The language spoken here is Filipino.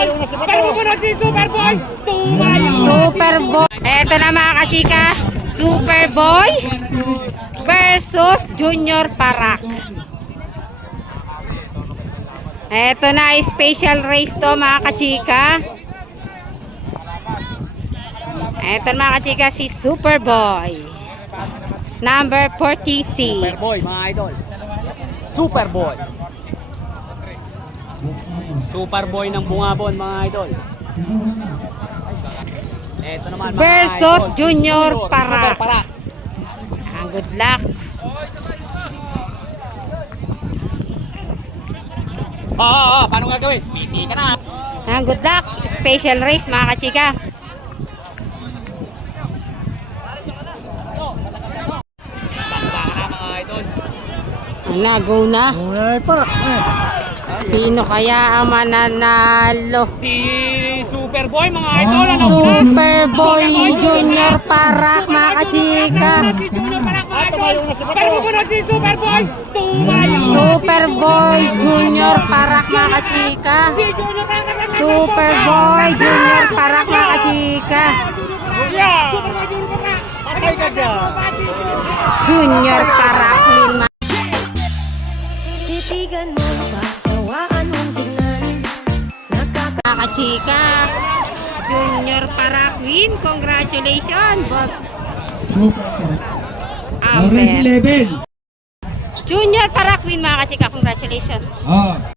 Sumunod si Superboy. Superboy. Eto na mga kachika. Superboy versus Junior Parak. Eto na, special race to mga kachika. Eto na mga kachika, si Superboy. Number 46. Superboy mga idol. Superboy. Superboy ng Bungabon mga idol. Eto naman mga Versus idol. Junior Super Parak. Parak. Good luck. Paano gagawin? Piti ka na. Good luck. Special race mga kachika. Mga idol. Go na. Sino kaya ang mananalo? Si Superboy mga idol. Superboy Junior Parak mga kachika. Sumunod si Superboy. Superboy Junior Parak mga kachika. Superboy Junior Parak mga kachika. Patay ka dyan. Junior Parak win Titigan mo, pagsawaan mong tingnan. mga kachika. Junior Parak win. Congratulations boss. Orange Albert. 11. Junior Parak win mga kachika. Congratulations. Oh.